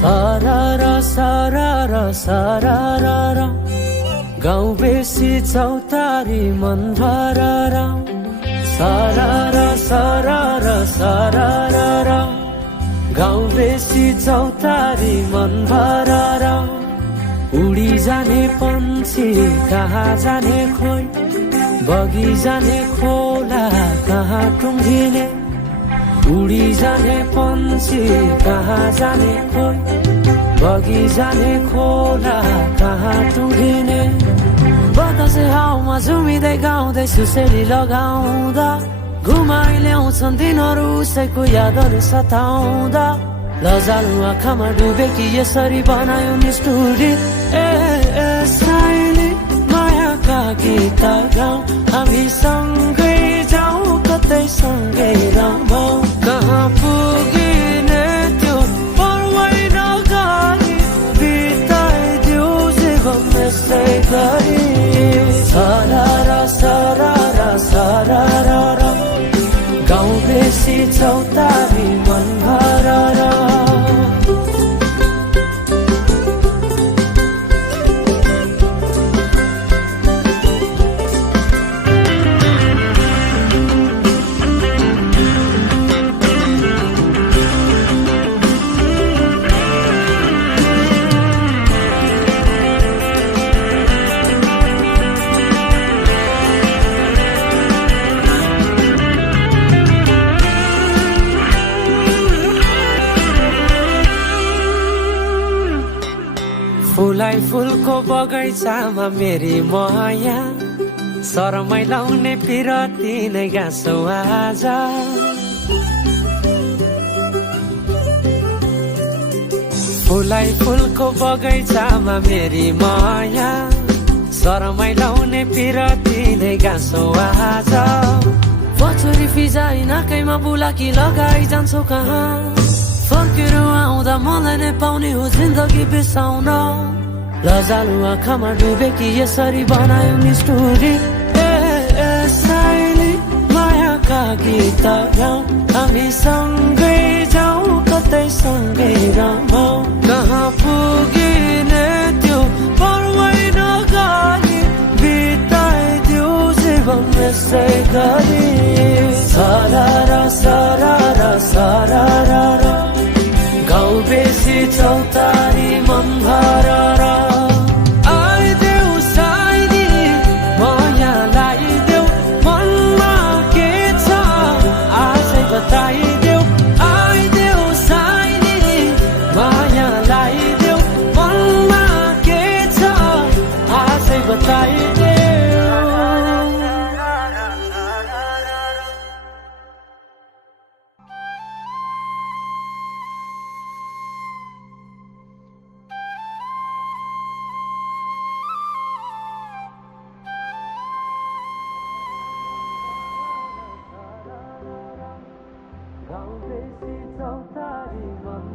सारारा सारारा सारारा गाउँ बेसी चौतारी मन भरारा सारारा सारारा सारारा गाउँ बेसी चौतारी मन भरारा उडी जाने पन्छी कहाँ जाने खोइ बगी जाने खोला कहाँ टुङ्गिने उडी जाने पन्छी कहाँ जाने खोइ बगी जाने खोला कहाँ टुङ्गिने बतासे हाउमा झुमिँदै गाउँदै सुसेली लगाउँदा घुमाइ ल्याउँछन् दिनहरू उसैको यादहरू सताउँदा लजालु आँखामा डुबेकी यसरी बनायो निष्ठुरी साइली मायाका गीत गाउँ हामी सँगै जाउँ कतै सँगै रमाउँ कहाँ पुगिने त्यो पर्वै नगरी बिताइदिउ जीवन यसै गरी सारारा सारारा सारारा गाउँ बेसी चौतारी मन भरारा फुलाई फुलको बगैँचामा मेरी माया शरमै लाउने पिरती नै गाँसौ आज फुलाई फुलको बगैँचामा मेरी माया शरमै लाउने पिरती नै गाँसौ आज पछुरी फिजाइ नाकैमा बुलाकी लगाइ जान्छौ कहाँ फर्केर आउँदा मलाई नै पाउने हो जिन्दगी बिसाउन लजालु आँखामा डुबेकी यसरी बनायो निष्ठुरी साइली मायाका गीत गाउँ हामी सँगै जाउँ कतै सँगै रमाउँ कहाँ पुगिने त्यो पर्वै नगरी बिताइदिउ जीवन यसै गरी सारारा सारारा सारारा गाउँ बेसी चौतारी मन भरारा आइदेऊ साइली माया लाइदेऊ मनमा के छ आजै बताइदेऊ आइदेऊ साइली माया लाइदेऊ मनमा के छ आजै बताइदेऊ गाउँ बेसी चौतारी मन